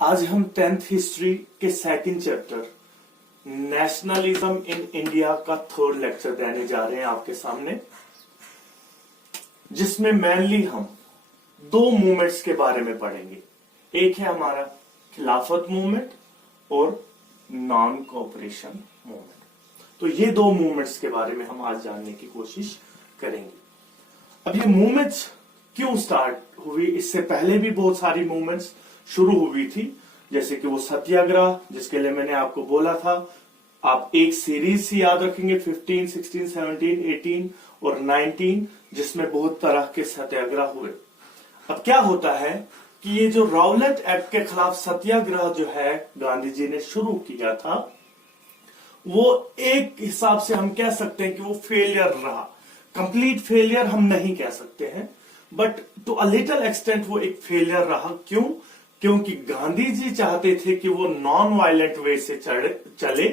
आज हम 10th history के second chapter nationalism in India का थर्ड लेक्चर देने जा रहे हैं आपके सामने, जिसमें मेनली हम दो मूवमेंट्स के बारे में पढ़ेंगे। एक है हमारा खिलाफत मूवमेंट और नॉन कोऑपरेशन मूवमेंट। तो ये दो मूवमेंट्स के बारे में हम आज जानने की कोशिश करेंगे। अब ये मूवमेंट्स क्यों स्टार्ट हुई, इससे पहले भी बहुत सारी मूवमेंट्स शुरू हुई थी, जैसे कि वो सत्याग्रह, जिसके लिए मैंने आपको बोला था आप एक सीरीज से याद रखेंगे 15, 16, 17, 18 और 19, जिसमें बहुत तरह के सत्याग्रह हुए। अब क्या होता है कि ये जो राउलेट एक्ट के खिलाफ सत्याग्रह जो है गांधी जी ने शुरू किया था, वो एक हिसाब से हम कह सकते हैं कि वो फेलियर रहा। कंप्लीट फेलियर हम नहीं कह सकते हैं, but to a little extent वो एक फेलियर रहा। क्यों? क्योंकि गांधी जी चाहते थे कि वो नॉन वायलेंट वे से चले,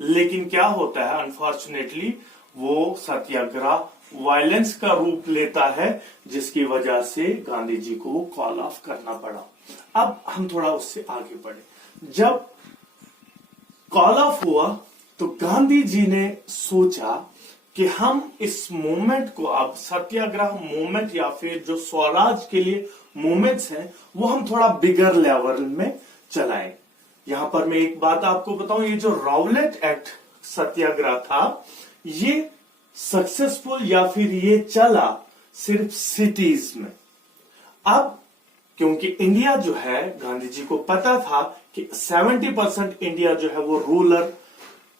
लेकिन क्या होता है अनफॉर्चुनेटली वो सत्याग्रह वायलेंस का रूप लेता है, जिसकी वजह से गांधी जी को कॉल ऑफ करना पड़ा। अब हम थोड़ा उससे आगे बढ़े। जब कॉल ऑफ हुआ तो गांधी जी ने सोचा कि हम इस मूवमेंट को, अब सत्याग्रह मूवमेंट या फिर जो स्वराज के लिए मूवमेंट्स हैं, वो हम थोड़ा बिगर लेवल में चलाएं। यहां पर मैं एक बात आपको बताऊं, ये जो राउलेट एक्ट सत्याग्रह था, ये सक्सेसफुल या फिर ये चला सिर्फ सिटीज में। अब क्योंकि इंडिया जो है, गांधी जी को पता था कि 70% इंडिया जो है वो रूरल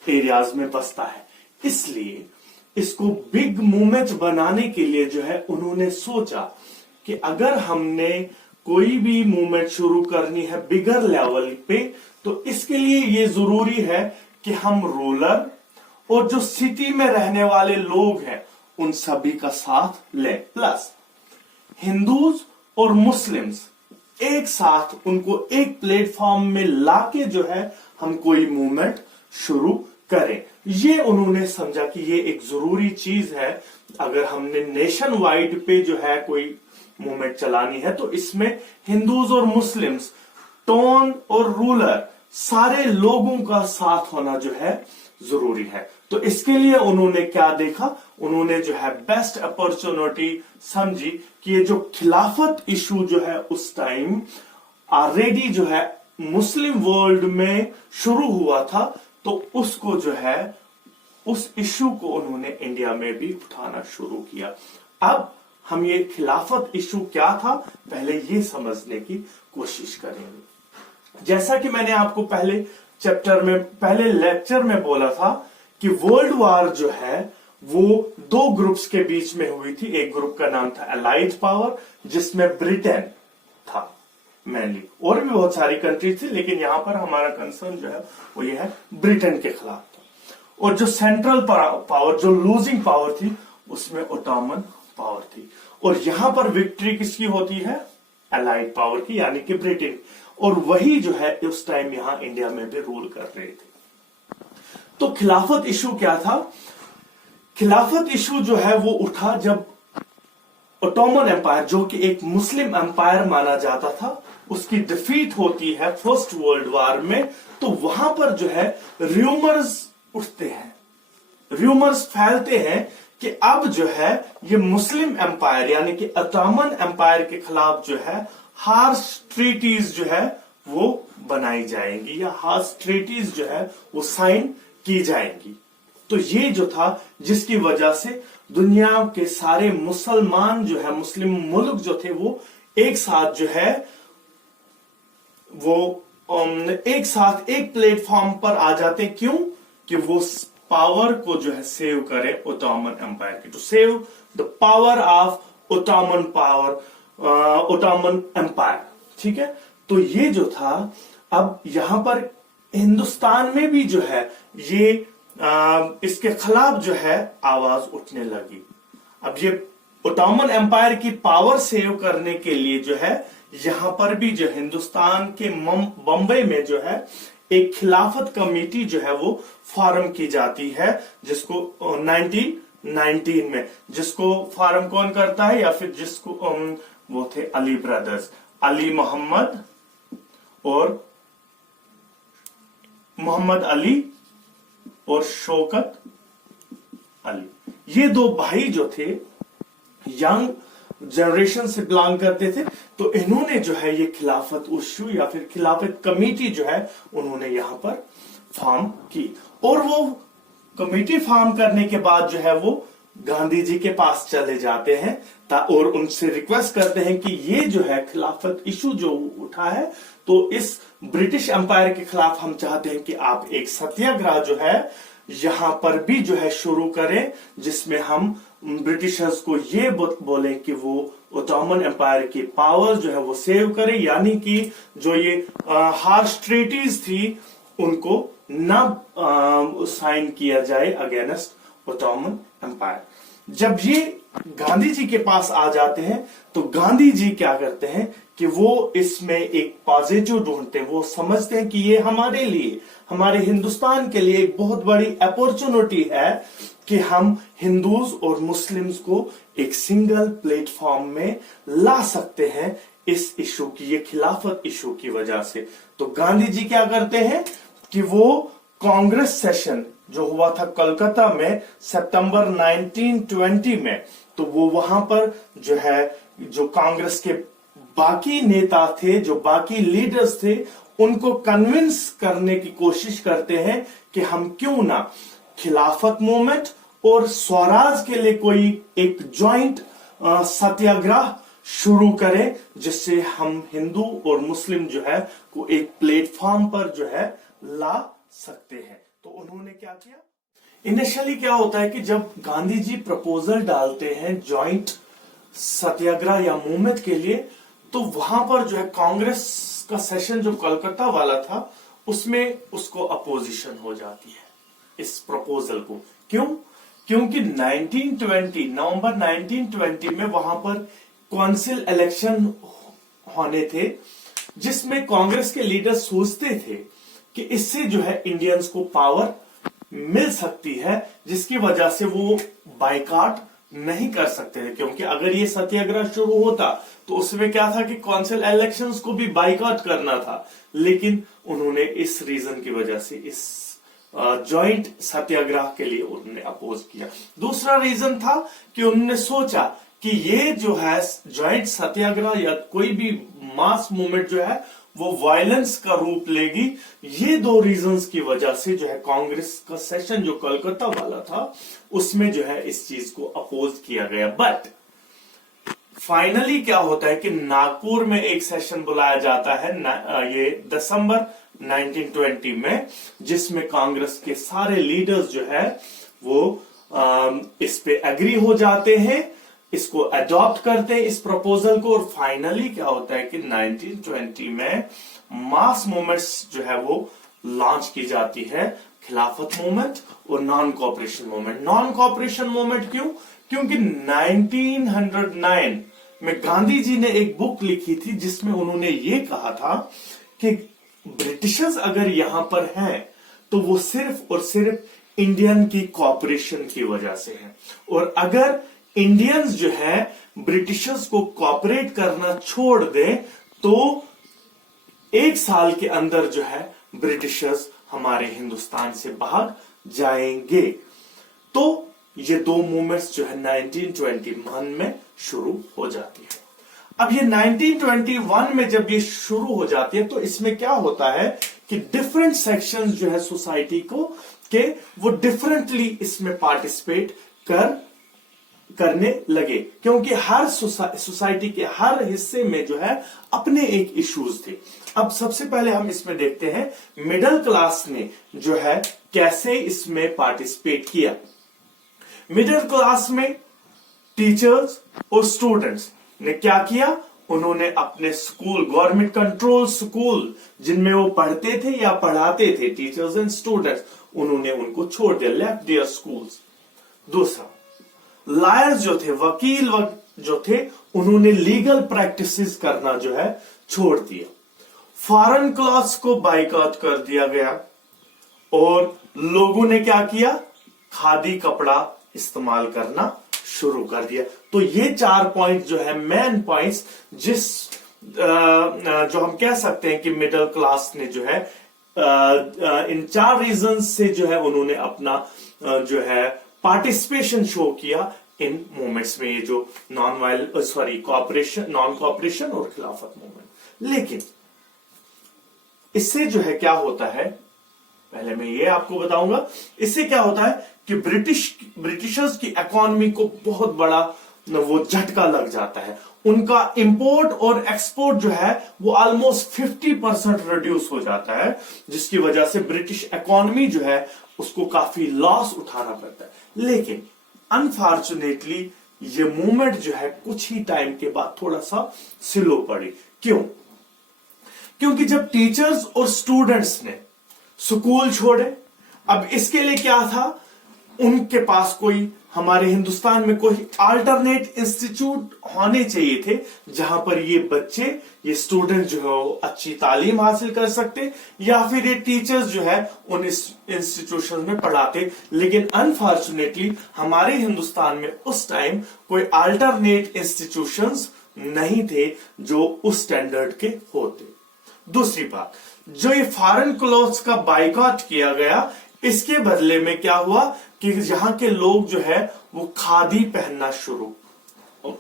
एरियाज में बसता है, इसलिए इसको बिग मूवमेंट बनाने के लिए जो है उन्होंने सोचा कि अगर हमने कोई भी मूवमेंट शुरू करनी है बिगर लेवल पे, तो इसके लिए ये जरूरी है कि हम रूरल और जो सिटी में रहने वाले लोग हैं उन सभी का साथ लें, प्लस हिंदूज और मुस्लिम्स एक साथ, उनको एक प्लेटफॉर्म में लाके जो है हम कोई मूवमेंट शुरू करें। ये उन्होंने समझा कि ये एक जरूरी चीज है। अगर हमने नेशन वाइड पे जो है कोई मूवमेंट चलानी है, तो इसमें हिंदूज और मुस्लिम्स, टोन और रूलर, सारे लोगों का साथ होना जो है जरूरी है। तो इसके लिए उन्होंने क्या देखा, उन्होंने जो है बेस्ट अपॉर्चुनिटी समझी कि ये जो खिलाफत इशू जो है उस टाइम ऑलरेडी जो है मुस्लिम वर्ल्ड में शुरू हुआ था, तो उसको जो है उस इशू को उन्होंने इंडिया में भी उठाना शुरू किया। अब हम ये खिलाफत इशू क्या था पहले ये समझने की कोशिश करेंगे। जैसा कि मैंने आपको पहले चैप्टर में, पहले लेक्चर में बोला था कि वर्ल्ड वॉर जो है वो दो ग्रुप्स के बीच में हुई थी। एक ग्रुप का नाम था अलाइड पावर, जिसमें ब्रिटेन था मेनली, और भी बहुत सारी कंट्री थी, लेकिन यहां पर हमारा कंसर्न जो है वो ये है ब्रिटेन के खिलाफ था। और जो सेंट्रल पावर, जो लूजिंग पावर थी, उसमें ओटोमन पावर थी। और यहां पर विक्ट्री किसकी होती है? अलाइड पावर की, यानी कि ब्रिटेन। और वही जो है उस टाइम यहां इंडिया में भी रूल कर रहे थे। तो खिलाफत इशू क्या था? खिलाफत इशू जो है वो उठा जब ओटोमन एम्पायर, जो कि एक मुस्लिम एम्पायर माना जाता था, उसकी डिफीट होती है फर्स्ट वर्ल्ड वॉर में। तो वहां पर जो है र्यूमर्स उठते हैं, र्यूमर्स फैलते हैं कि अब जो है ये मुस्लिम एम्पायर यानी कि ओटोमन एम्पायर के खिलाफ जो है हार्श ट्रीटीज जो है वो बनाई जाएंगी, या हार्श ट्रीटीज जो है वो साइन की जाएंगी। तो ये जो था, जिसकी वजह से दुनिया के सारे मुसलमान जो है, मुस्लिम मुल्क जो थे, वो एक साथ जो है वो एक साथ एक प्लेटफॉर्म पर आ जाते। क्यों? कि वो पावर को जो है सेव करे ओटोमन एम्पायर की, to save the power of Ottoman empire. ठीक है, तो ये जो था, अब यहां पर हिंदुस्तान में भी जो है ये इसके खिलाफ जो है आवाज उठने लगी। अब ये ओटोमन एम्पायर की पावर सेव करने के लिए जो है यहां पर भी जो हिंदुस्तान के बंबई में जो है एक खिलाफत कमेटी जो है वो फॉर्म की जाती है, जिसको 1919 में, जिसको फॉर्म कौन करता है, या फिर जिसको वो थे अली ब्रदर्स, अली मोहम्मद और मोहम्मद अली और शौकत अली, ये दो भाई जो थे यंग जनरेशन से बिलोंग करते थे। तो इन्होंने जो है ये खिलाफत इशू या फिर खिलाफत कमेटी जो है उन्होंने यहां पर फॉर्म की, और वो कमेटी फॉर्म करने के बाद जो है वो गांधी जी के पास चले जाते हैं और उनसे रिक्वेस्ट करते हैं कि ये जो है खिलाफत इशू जो उठा है, तो इस ब्रिटिश एम्पायर के खिलाफ हम चाहते हैं कि आप एक सत्याग्रह जो है यहां पर भी जो है शुरू करें, जिसमें हम ब्रिटिशर्स को ये बोलें कि वो ओटोमन एम्पायर की पावर जो है वो सेव करें, यानी कि जो ये हार्श ट्रीटीज थी उनको न साइन किया जाए अगेंस्ट ओटोमन एम्पायर। जब ये गांधी जी के पास आ जाते हैं तो गांधी जी क्या करते हैं कि वो इसमें एक पॉजिटिव ढूंढते हैं। वो समझते हैं कि ये हमारे लिए, हमारे हिंदुस्तान के लिए एक बहुत बड़ी अपॉर्चुनिटी है कि हम हिंदूज और मुस्लिम्स को एक सिंगल प्लेटफॉर्म में ला सकते हैं इस इशू की, ये खिलाफत इशू की वजह से। तो गांधी जी क्या करते हैं कि वो कांग्रेस सेशन जो हुआ था कलकत्ता में सितंबर 1920 में, तो वो वहां पर जो है जो कांग्रेस के बाकी नेता थे, जो बाकी लीडर्स थे, उनको कन्विंस करने की कोशिश करते हैं कि हम क्यों ना खिलाफत मूवमेंट और स्वराज के लिए कोई एक जॉइंट सत्याग्रह शुरू करें, जिससे हम हिंदू और मुस्लिम जो है को एक प्लेटफॉर्म पर जो है ला सकते हैं। तो उन्होंने क्या किया, इनिशियली क्या होता है कि जब गांधी जी प्रपोजल डालते हैं जॉइंट सत्याग्रह या मूवमेंट के लिए, तो वहां पर जो है कांग्रेस का सेशन जो कोलकाता वाला था उसमें उसको अपोजिशन हो जाती है इस प्रपोजल को। क्यों? क्योंकि 1920 नवंबर 1920 में वहां पर काउंसिल इलेक्शन होने थे, जिसमें कांग्रेस के लीडर सोचते थे कि इससे जो है इंडियंस को पावर मिल सकती है, जिसकी वजह से वो बाइकआउट नहीं कर सकते थे। क्योंकि अगर ये सत्याग्रह शुरू होता तो उसमें क्या था कि काउंसिल इलेक्शंस को भी बाइकआउट करना था, लेकिन उन्होंने इस रीजन की वजह से इस जॉइंट सत्याग्रह के लिए उन्होंने अपोज किया। दूसरा रीजन था कि उन्होंने सोचा कि ये जो है जॉइंट सत्याग्रह या कोई भी मास मूवमेंट जो है वो वायलेंस का रूप लेगी। ये दो रीजंस की वजह से जो है कांग्रेस का सेशन जो कोलकाता वाला था उसमें जो है इस चीज को अपोज किया गया। बट फाइनली क्या होता है कि नागपुर में एक सेशन बुलाया जाता है ये दिसंबर 1920 में, जिसमें कांग्रेस के सारे लीडर्स जो है वो इस पे एग्री हो जाते हैं, इसको अडॉप्ट करते हैं इस प्रपोजल को। और फाइनली क्या होता है कि 1920 में मास मूवमेंट्स जो है वो लॉन्च की जाती है, खिलाफत मूवमेंट और non cooperation movement. Non cooperation movement क्यों? क्योंकि 1909 में गांधी जी ने एक बुक लिखी थी जिसमें उन्होंने ये कहा था कि ब्रिटिशर्स अगर यहां पर हैं तो वो सिर्फ और सिर्फ इंडियन की कोऑपरेशन की वजह से है, और अगर इंडियंस जो है ब्रिटिशर्स को कोऑपरेट करना छोड़ दें तो 1 साल के अंदर जो है ब्रिटिशर्स हमारे हिंदुस्तान से भाग जाएंगे। तो ये दो मूवमेंट्स जो है 1921 में शुरू हो जाती है। अब ये 1921 में जब ये शुरू हो जाती है तो इसमें क्या होता है कि डिफरेंट सेक्शंस जो है सोसाइटी के वो डिफरेंटली इसमें पार्टिसिपेट करने लगे, क्योंकि हर सोसाइटी के हर हिस्से में जो है अपने एक इश्यूज थे। अब सबसे पहले हम इसमें देखते हैं मिडिल क्लास ने जो है कैसे इसमें पार्टिसिपेट किया। मिडिल क्लास में टीचर्स और स्टूडेंट्स ने क्या किया, उन्होंने अपने स्कूल, गवर्नमेंट कंट्रोल स्कूल जिनमें वो पढ़ते थे या पढ़ाते थे, टीचर्स एंड स्टूडेंट्स, उन्होंने उनको छोड़ दिया, लेफ्ट देयर स्कूल्स। दूसरा, लॉयर्स जो थे, वकील जो थे, उन्होंने लीगल प्रैक्टिसेस करना जो है छोड़ दिया। फॉरेन क्लॉथ्स को बाइकआउट कर दिया गया और लोगों ने क्या किया, खादी कपड़ा इस्तेमाल करना शुरू कर दिया। तो ये 4 पॉइंट जो है मेन पॉइंट्स जो हम कह सकते हैं कि मिडिल क्लास ने जो है इन 4 रीजन से जो है उन्होंने अपना जो है पार्टिसिपेशन शो किया इन मूवमेंट्स में, ये जो नॉन कॉपरेशन और खिलाफत मूवमेंट। लेकिन इससे जो है क्या होता है, पहले मैं ये आपको बताऊंगा, इससे क्या होता है कि ब्रिटिशर्स की इकोनॉमी को बहुत बड़ा वो झटका लग जाता है। उनका इंपोर्ट और एक्सपोर्ट जो है वो ऑलमोस्ट 50% रिड्यूस हो जाता है, जिसकी वजह से ब्रिटिश इकोनॉमी जो है उसको काफी लॉस उठाना पड़ता है। लेकिन अनफॉर्चुनेटली ये मूवमेंट जो है कुछ ही टाइम के बाद थोड़ा सा स्लो पड़ी। क्यों? क्योंकि जब टीचर्स और स्टूडेंट्स ने स्कूल छोड़े, अब इसके लिए क्या था, उनके पास कोई, हमारे हिंदुस्तान में कोई अल्टरनेट इंस्टीट्यूट होने चाहिए थे जहां पर ये बच्चे, ये स्टूडेंट जो है वो अच्छी तालीम हासिल कर सकते, या फिर ये टीचर्स जो है उन इंस्टीट्यूशन में पढ़ाते। लेकिन अनफॉर्चुनेटली हमारे हिंदुस्तान में उस टाइम कोई अल्टरनेट इंस्टीट्यूशंस नहीं थे जो उस स्टैंडर्ड के होते। दूसरी बात, जो ये फॉरेन क्लॉथ्स का बाइकआउट किया गया, इसके बदले में क्या हुआ कि यहां के लोग जो है वो खादी पहनना शुरू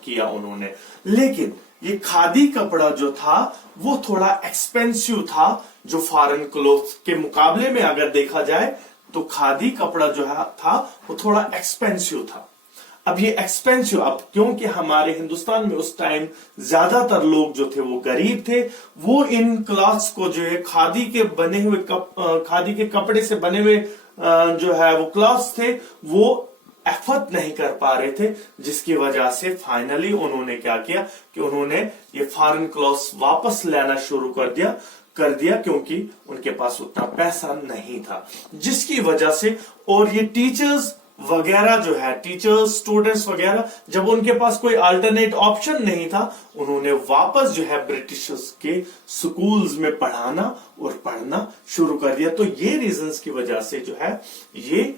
किया उन्होंने। लेकिन ये खादी कपड़ा जो था वो थोड़ा एक्सपेंसिव था, जो फॉरेन क्लॉथ्स के मुकाबले में अगर देखा जाए तो खादी कपड़ा जो है था वो थोड़ा एक्सपेंसिव था। अब ये एक्सपेंसिव, अब क्योंकि हमारे हिंदुस्तान में उस टाइम ज्यादातर लोग जो थे वो गरीब थे, वो इन क्लॉथ्स को जो है खादी के बने हुए खादी के कपड़े से बने हुए जो है वो क्लॉथ्स थे वो एफर्ट नहीं कर पा रहे थे, जिसकी वजह से फाइनली उन्होंने क्या किया कि उन्होंने ये फॉरेन क्लॉथ्स वापस लेना शुरू कर दिया क्योंकि उनके पास उतना पैसा नहीं था, जिसकी वजह से, और ये टीचर्स वगैरह जो है, टीचर्स स्टूडेंट्स वगैरह, जब उनके पास कोई अल्टरनेट ऑप्शन नहीं था, उन्होंने वापस जो है ब्रिटिशर्स के स्कूल्स में पढ़ाना और पढ़ना शुरू कर दिया। तो ये रीजंस की वजह से जो है ये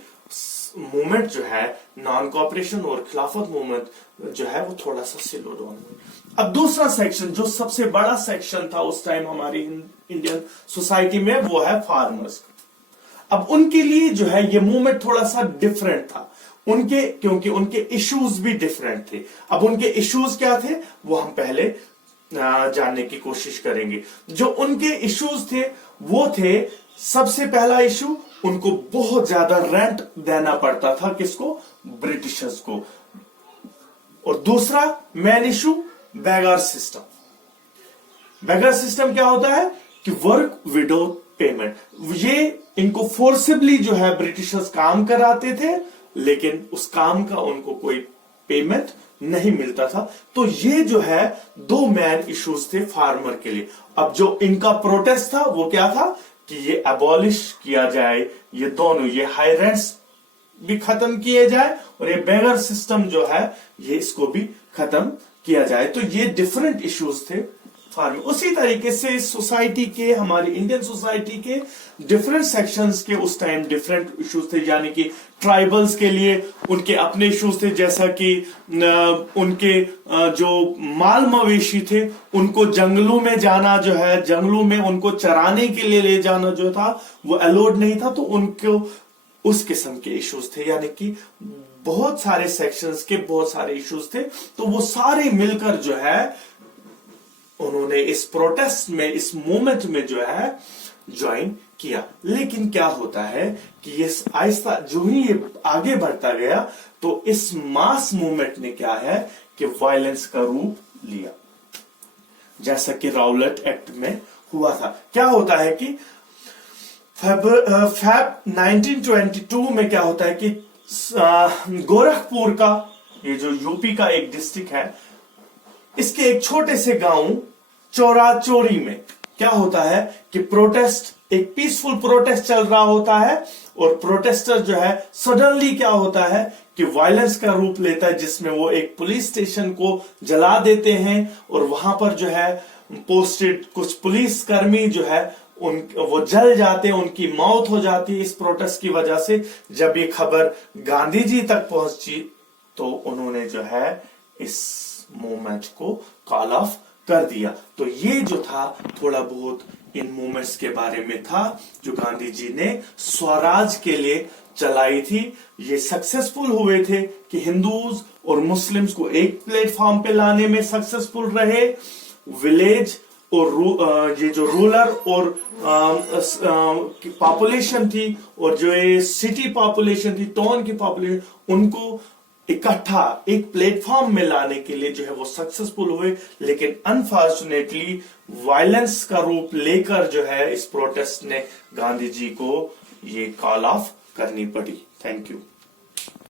मूवमेंट जो है नॉन कॉपरेशन और खिलाफत मूवमेंट जो है वो थोड़ा सा स्लो डाउन हुआ। अब दूसरा सेक्शन, जो सबसे बड़ा सेक्शन था उस टाइम हमारी इंडियन सोसाइटी में, वो है फार्मर्स। अब उनके लिए जो है ये मूवमेंट थोड़ा सा डिफरेंट था, क्योंकि उनके इश्यूज भी डिफरेंट थे। अब उनके इश्यूज क्या थे वो हम पहले जानने की कोशिश करेंगे। जो उनके इश्यूज थे वो थे, सबसे पहला इशू, उनको बहुत ज्यादा रेंट देना पड़ता था, किसको? ब्रिटिशर्स को। और दूसरा मेन इशू बेगर सिस्टम। बेगर सिस्टम क्या होता है कि वर्क विदाउट पेमेंट। ये इनको फोर्सिबली जो है ब्रिटिशर्स काम कराते थे, लेकिन उस काम का उनको कोई पेमेंट नहीं मिलता था। तो ये जो है दो मेन इश्यूज थे फार्मर के लिए। अब जो इनका प्रोटेस्ट था वो क्या था कि ये अबॉलिश किया जाए, ये दोनों, ये हाई रेंट्स भी खत्म किए जाए और ये बेगर सिस्टम जो है ये इसको भी खत्म किया जाए। तो ये डिफरेंट इश्यूज थे फार्मिंग। उसी तरीके से सोसाइटी के, हमारी इंडियन सोसाइटी के डिफरेंट सेक्शंस के उस टाइम डिफरेंट इश्यूज थे, यानी कि ट्राइबल्स के लिए उनके अपने इश्यूज थे, जैसा कि उनके जो माल मवेशी थे उनको जंगलों में जाना जो है, जंगलों में उनको चराने के लिए ले जाना जो था वो अलाउड नहीं था, तो उनको उस किस्म के इश्यूज थे। यानी कि बहुत सारे सेक्शंस के बहुत सारे इश्यूज थे, तो वो सारे मिलकर जो है उन्होंने इस प्रोटेस्ट में, इस मूवमेंट में जो है ज्वाइन किया। लेकिन क्या होता है कि ये आहिस्ता जो ही ये आगे बढ़ता गया तो इस मास मूवमेंट ने क्या है कि वायलेंस का रूप लिया, जैसा कि राउलेट एक्ट में हुआ था। क्या होता है कि फैब 1922 में क्या होता है कि गोरखपुर का, ये जो यूपी का एक डिस्ट्रिक्ट है, इसके एक छोटे से गांव चौराचोरी में क्या होता है कि प्रोटेस्ट, एक पीसफुल प्रोटेस्ट चल रहा होता है, और प्रोटेस्टर जो है सडनली क्या होता है कि वायलेंस का रूप लेता है, जिसमें वो एक पुलिस स्टेशन को जला देते हैं और वहां पर जो है पोस्टेड कुछ पुलिस कर्मी जो है वो जल जाते हैं, उनकी मौत हो जाती है इस प्रोटेस्ट की वजह से। जब ये खबर गांधी जी तक पहुंची तो उन्होंने जो है इस मूवमेंट को कॉल ऑफ कर दिया। तो ये जो था थोड़ा बहुत इन मूवमेंट्स के बारे में था जो गांधी जी ने स्वराज के लिए चलाई थी। ये सक्सेसफुल हुए थे कि हिंदूज और मुस्लिम्स को एक प्लेटफॉर्म पे लाने में सक्सेसफुल रहे। विलेज और ये जो रूरल और पॉपुलेशन थी और जो ये सिटी पॉपुलेशन थी, टाउन की पॉपुलेशन, उनको इकट्ठा एक प्लेटफॉर्म में लाने के लिए जो है वो सक्सेसफुल हुए। लेकिन अनफॉर्चुनेटली वायलेंस का रूप लेकर जो है इस प्रोटेस्ट ने गांधी जी को ये कॉल ऑफ करनी पड़ी। Thank you.